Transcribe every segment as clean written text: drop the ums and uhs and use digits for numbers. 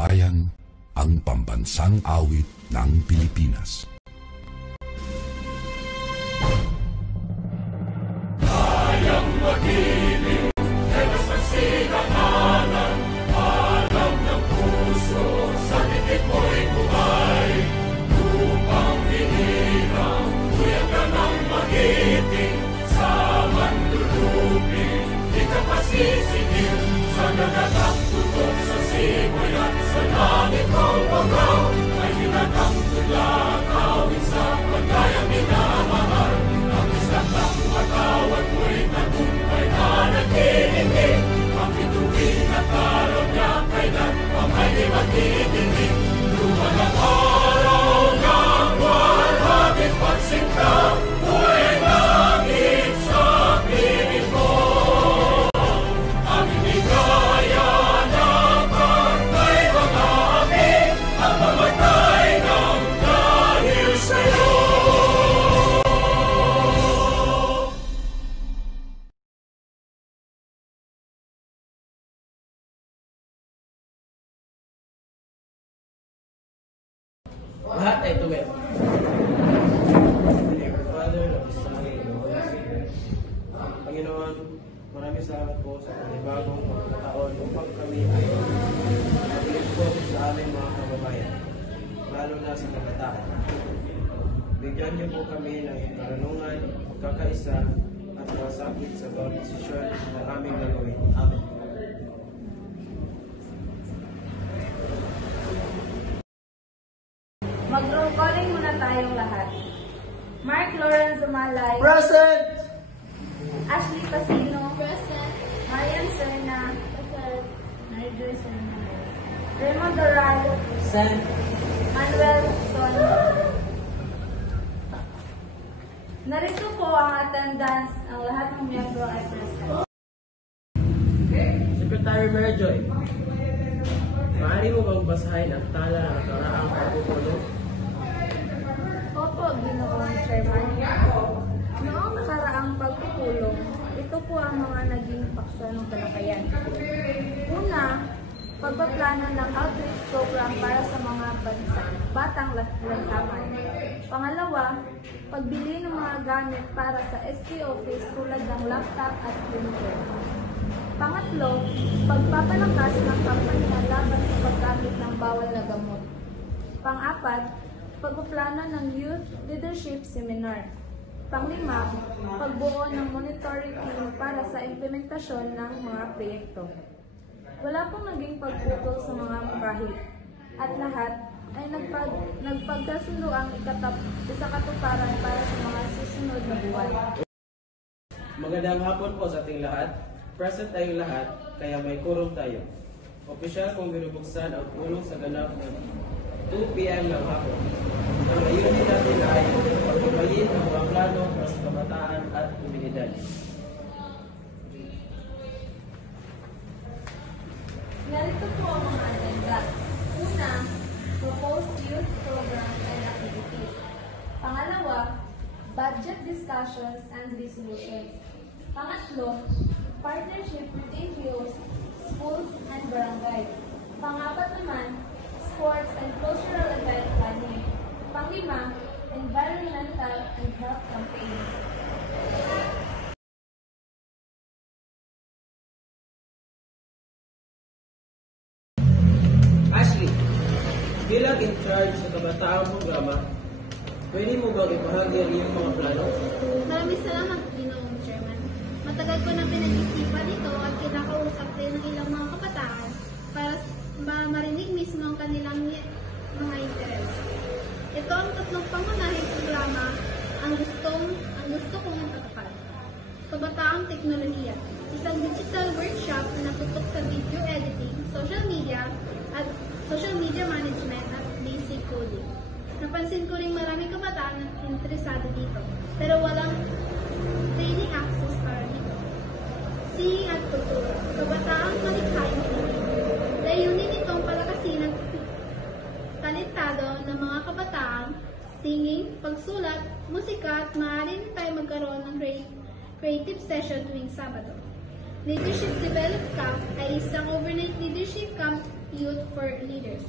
bayan, ang pambansang awit ng Pilipinas. Kayang magiliw, helas ang sinakanan, alam ng puso, sa titik mo'y buhay. Upang hinirang, kuya ka ng magiting, sa manlulupin, di ka pasisigil, sa nagagang tutok sa simoy at sa langit mong bangaw, ay hinagang tulad, awit sa pagkayang minamahal. Ang isang ng matawad mo'y tagumpay na nagtitindig, ang bituin at araw niya kailan ang ay di magtitindig. Luman ang araw ng walhagit pagsinta, buhay langit sa piling mo. Ang inigaya na pagkay mga api, ang mamatay ng dahil sa'yo. Lahat ay tuwid. Father, Panginoon, maraming salamat po sa panibagong pagkataon upang kami ay maglingkod sa aming mga kababayan, lalo na sa kabataan. Bigyan niyo po kami ng karunungan, pagkakaisa, at masakit sa bawat desisyon na aming gagawin. Amen. Mag-roll calling muna tayong lahat. Mark Lawrence Zumalay. Present! Ashley Pasino. Present. Marian Serna. Present. Mary Joyce Serna. Raymond Doral. Present. Manuel Son. Narito po ang attendance. Ang lahat ng miyembro ay present. Secretary Mary Joy, maaari mo bang basahin ang tala ng nakaraang pagpupulong? Opo, Ginoong Chairman. Noong nakaraang pagpupulong, ito po ang mga naging paksa ng talakayan. Una, pagpaplano ng outreach program para sa mga batang lansangan. Pangalawa, pagbili ng mga gamit para sa SK office tulad ng laptop at printer. Pangatlo, pagpapalakas ng kampanya laban sa paggamit ng bawal na gamot. Pang-apat, pagpaplano ng Youth Leadership Seminar. Panglima, pagbuo ng monitoring team para sa implementasyon ng mga proyekto. Wala pong naging pagputol sa mga mungkahi at lahat ay nagpagkasundo ang ikakatuparan para sa mga susunod na buwan. Magandang hapon po sa ating lahat. Present tayong lahat, kaya may quorum tayo. Opisyal kong binubuksan ang pulong sa ganap ng 2 p.m. ng hapon. Ang layunin natin ay pagpapayin ang mga plano para sa kabataan at komunidad. Narito po ang mga agenda. Una, proposed youth programs and activities. Pangalawa, budget discussions and resolutions. Pangatlo, partnership with NGOs, schools, and barangay. Pangapat naman, sports and cultural event planning. Panglima, environmental and health campaigns. Ashley, bilang in charge sa kabataang programa, pwede mo bang ibahagi ang iyong mga plano? Maraming salamat, Ginoong Chairman. Matagal ko na pinag-isipan ito at kinakausap din ng ilang mga kabataan para marinig mismo ang kanilang mga interes. Ito ang tatlong pangunahing programa ang gusto kong itatupad. Kabataang Teknolohiya, isang digital workshop na tutok sa video editing, social media management at basic coding. Napansin ko rin maraming kabataan na interesado dito, pero walang training access para dito. Singing at kultura, kabataang malikhaing Pilipino. Layunin itong palakasin ang talentado ng mga kabataan, singing, pagsulat, musika at maaari tayo magkaroon ng creative session tuwing Sabado. Leadership Develop Camp ay isang overnight leadership camp Youth for Leaders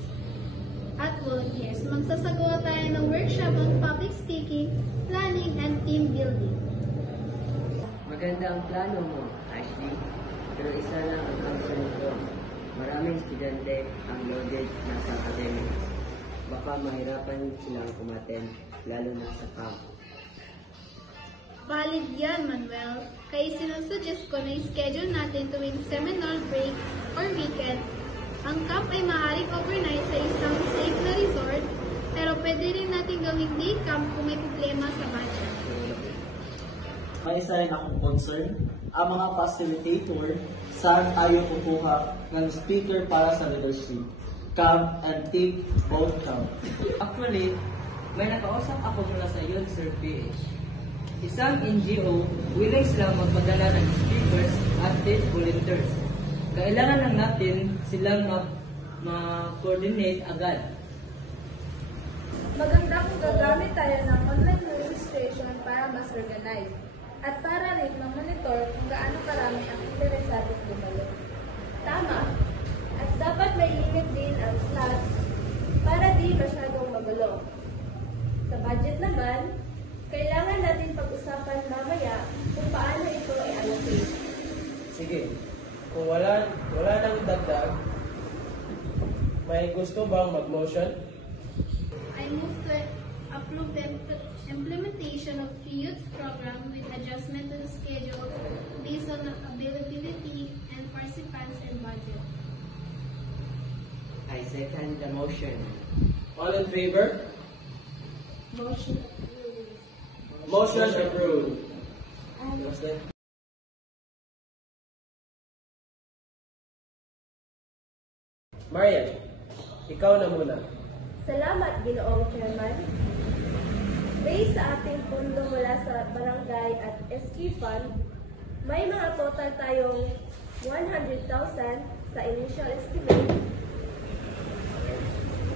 at volunteers. Magsasagawa tayo ng workshop on public speaking, planning, and team building. Maganda ang plano mo, Ashley. Pero isa lang ang concern ko. Maraming estudyante ang loaded na sa academics. Baka mahirapan silang umaten, lalo na sa camp. Valid yan, Manuel. Kaya sinusuggest ko na i-schedule natin tuwing seminar break or weekend. Ang camp ay maaaring overnight sa isang safe na resort, pero pwede rin natin gawing day camp kung may problema sa budget. May isa rin akong concern, ang mga facilitator, saan tayo kukuha ng speaker para sa leadership. Camp and team both count. Actually, may nakausap ako mula sa Youth PH. Isang NGO, willing silang magpadala ng speakers at state volunteers. Kailangan lang natin silang ma-coordinate agad. Maganda kung gagamit tayo ng online registration para mas organize at para rin ma-monitor kung gaano karami ang interesadong dumalo. Tama! At dapat may limit din ang slots para di masyadong magulo. Sa budget naman, kailangan natin pag-usapan mamaya kung paano ito i-allocate. Sige, kung wala nang dagdag, may gusto bang mag-motion? I move to approve the implementation of youth program with adjustment to the schedule based on availability and participants and budget. I second the motion. All in favor? Motion. Motion approved. What's that? Marian, ikaw na muna. Salamat, Ginoong Chairman. Based sa ating pondo mula sa barangay at SQ Fund, may mga total tayong 100,000 sa initial estimate.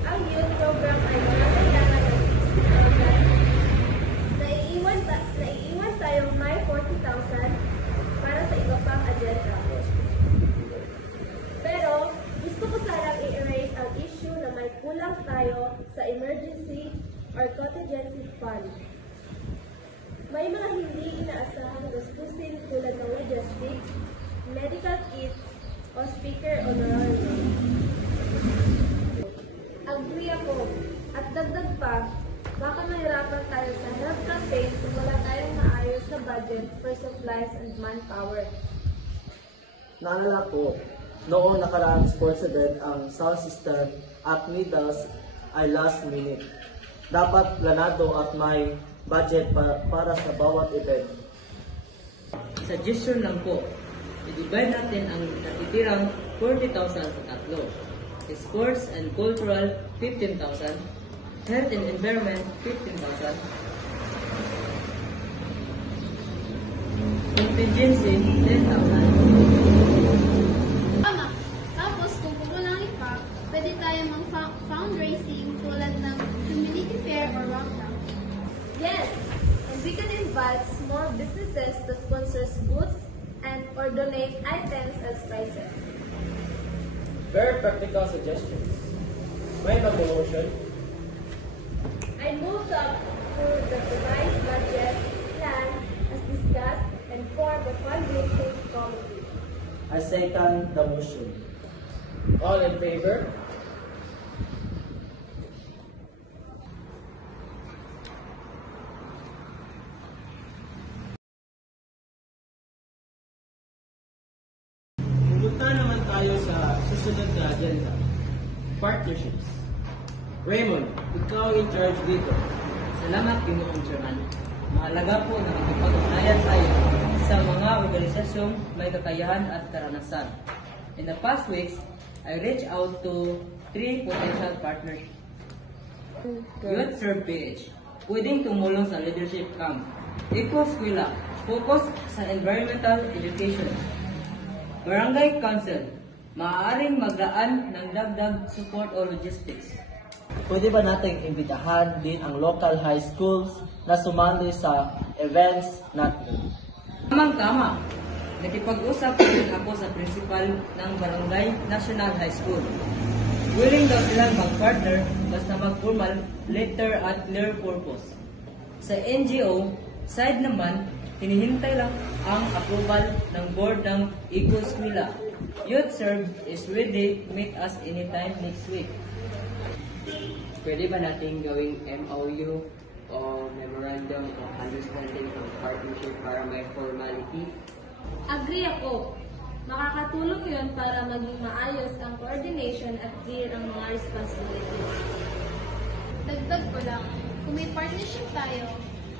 Ang youth program ay makakailangan ng 60,000. Naiiwan tayong may 40,000 para sa iba pang agenda. Pero gusto ko sanang i-erase ang issue na may kulang tayo sa emergency or contingency fund. May mga hindi inaasahang gastusin tulad ng logistics, medical kits, o speaker honorarium. Agree ako. At dagdag pa, baka mahirapan tayo sa health campaign kung wala tayong maayos na budget for supplies and manpower. Naalala ko, noong nakaraang sports event ang sound system at medals ay last minute. Dapat planado at may budget para sa bawat event. Suggestion lang po, i-divide natin ang natitirang 40,000 sa tatlo. Sports and cultural, 15,000. Health and environment, 15,000. Contingency, 10,000. Tama. Tapos kung kukulangan pa, pwede tayo mag-fundraising tulad ng community fair or workshop. Yes, and we can invite small businesses to sponsor booths and or donate items as prizes. Very practical suggestions. May mag-motion? I move to approve the revised budget plan as discussed and form the fundraising committee. I second the motion. All in favor? Pupunta naman tayo sa susunod na agenda. Partnerships. Raymond, ikaw in charge dito. Salamat, Ginoong Chairman. Mahalaga po na makipag-ugnayan tayo sa mga organisasyong may kakayahan at karanasan. In the past weeks, I reached out to 3 potential partners. Youth PH, pwedeng tumulong sa leadership camp. Eco Eskwela, focus sa environmental education. Barangay Council, maaaring magdaan ng dagdag support o logistics. Pwede ba nating imbitahan din ang local high schools na sumali sa events natin? Tamang-tama. Nakipag-usap din ako sa principal ng Barangay National High School. Willing daw silang mag-partner basta mag-formal letter at clear purpose. Sa NGO side naman, hinihintay lang ang approval ng board ng Ecoswila. Youth Serve is ready to meet us anytime next week. Pwede ba natin gawing MOU o Memorandum of Understanding of Partnership para may formality? Agree ako. Makakatulong yun para maging maayos ang coordination at clear ang mga responsibilities. Dagdag ko lang, kung may partnership tayo,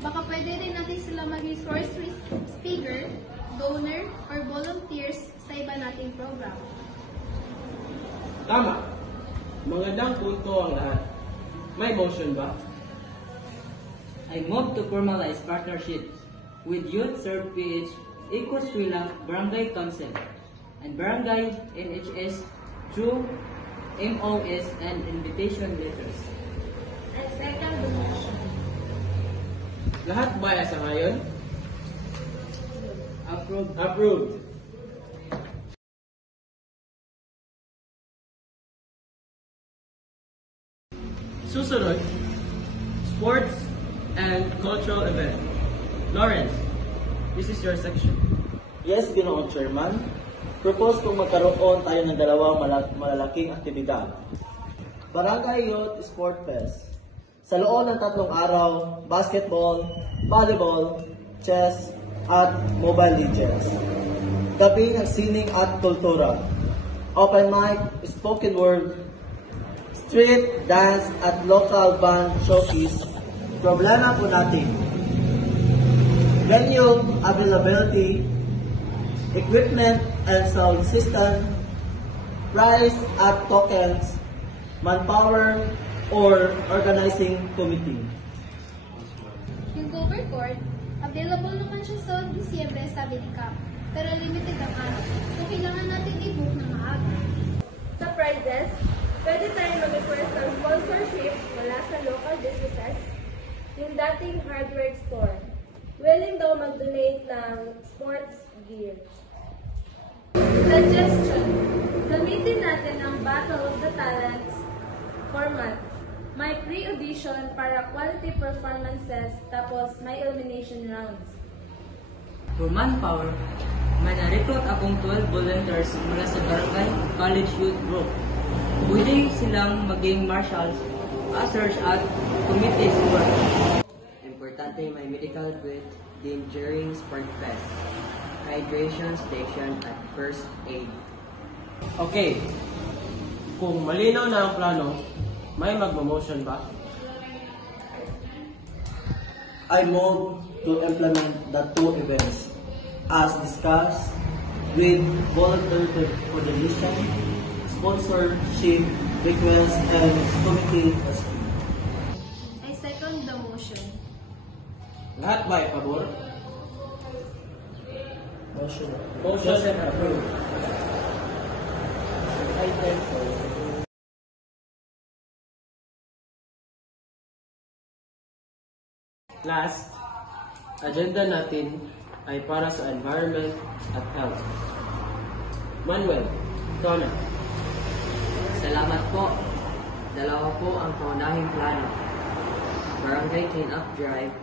baka pwede rin natin sila mag-resource speaker, donor, or volunteers sa iba nating program. Tama. Magandang punto ang lahat. May motion ba? I move to formalize partnerships with Youth Serve PH, Ecoswila Barangay Council, and Barangay NHS through MOS and invitation letters. I second the motion. Lahat ba ay sa ngayon? Approved. Approved. Susunod, sports and cultural event. Lawrence, this is your section. Yes, Ginoong Chairman. Propose kong magkaroon tayo ng dalawang malalaking aktibidad. Barangay Youth Sport Fest. Sa loob ng 3 araw, basketball, volleyball, chess, at Mobile Legends. Gabi ng sining at kultura. Open mic, spoken word, street dance at local band showcase. Problema po natin. Venue availability, equipment and sound system, price at tokens, manpower, or organizing committee. Yung cover court, available naman siya sa Disyembre sa Camp, pero limited ang araw. So kailangan natin i-book na maaga. Sa prizes, pwede tayong mag-request ng sponsorship mula sa local businesses, yung dating hardware store. Willing daw mag-donate ng sports gear. Suggestion, gamitin natin ang Battle of the Talents format. May pre-audition para quality performances, tapos may elimination rounds. For manpower, may na-recruit akong 12 volunteers mula sa Barangay College Youth Group. Pwede silang maging marshals, ushers at committee support. Importante may medical equipment din during Sport Fest, hydration station at first aid. Okay. Kung malinaw na ang plano, may magmo-motion ba? I move to implement the 2 events as discussed with voluntary coordination, sponsorship, request, and committee trustee. I second the motion. Lahat ba ay pabor? Motion. Motion approved. Item 4. Last, agenda natin ay para sa environment at health. Manuel, ikaw na. Salamat po. Dalawa po ang kaunahing plano. Barangay Clean-up Drive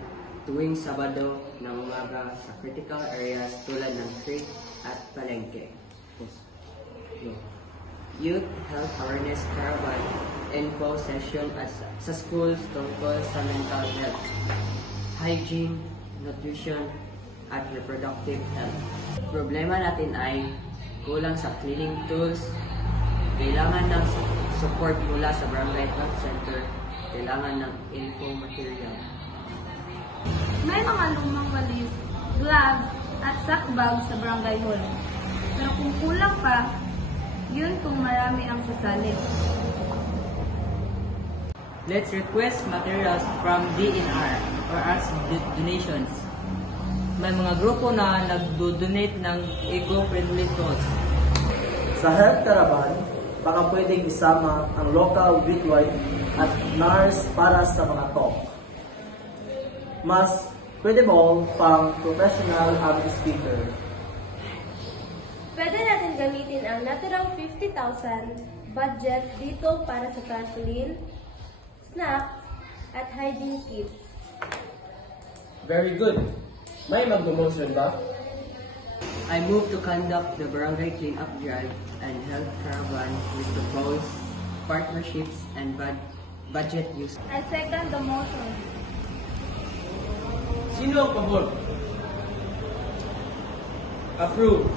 tuwing Sabado ng umaga sa critical areas tulad ng Creek at Palengke. Youth Health Awareness Caravan info session sa schools tungkol sa mental health, hygiene, nutrition, at reproductive health. Problema natin ay kulang sa cleaning tools, kailangan ng support mula sa Barangay Health Center, kailangan ng info material. May mga lumang walis, gloves, at sack bags sa barangay hall. Pero kung kulang pa, yun kung marami ang sasali. Let's request materials from DNR or ask donations. May mga grupo na nagdo-donate ng eco-friendly clothes. Sa health caravan, baka pwedeng isama ang local midwife at nurse para sa mga talk. Mas pwede mo pang professional ang speaker. Pwede natin gamitin ang naturang 50,000 budget dito para sa tarpaulin, snacks, at hygiene kits. Very good. May mag-motion ba? I move to conduct the barangay cleanup drive and health caravan with proposed partnerships and budget use. I second the motion. Sino ang pabor? Approve.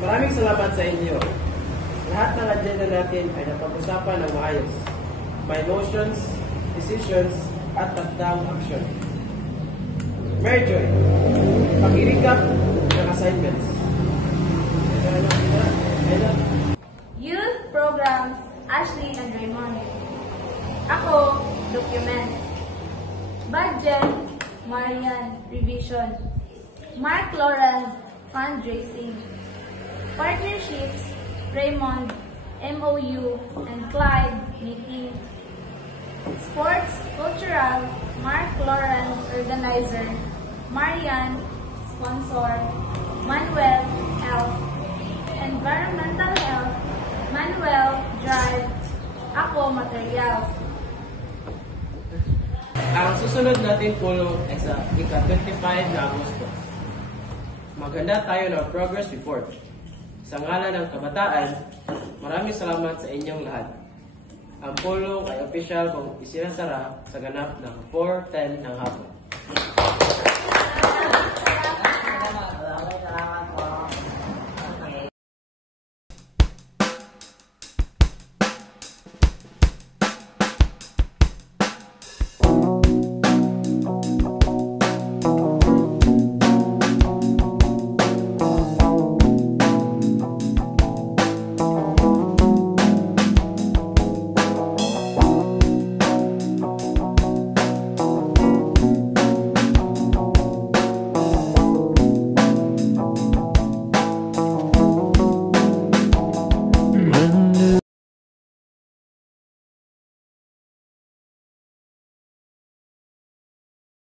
Maraming salamat sa inyo. Lahat ng agenda natin ay napag-usapan ng maayos. May motions, decisions, at takdang action. Mary Joy, pag-recap ng assignments. Youth Programs, Ashley and Raymond. Ako, Documents. Budget, Marian, Revision. Mark Lawrence, Fundraising. Partnerships, Raymond, MOU, and Clyde, Meeting. Sports, Cultural, Mark Lawrence, Organizer. Marian, Sponsor. Manuel, Health. Environmental Health, Manuel, Drive. Ako, Materials. Ang susunod natin pulong ay sa ika-25 na Agosto. Maghanda tayo ng progress report. Sa ngalan ng kabataan, maraming salamat sa inyong lahat. Ang pulong ay opisyal kung isinasara sa ganap ng 4:10 ng hapon.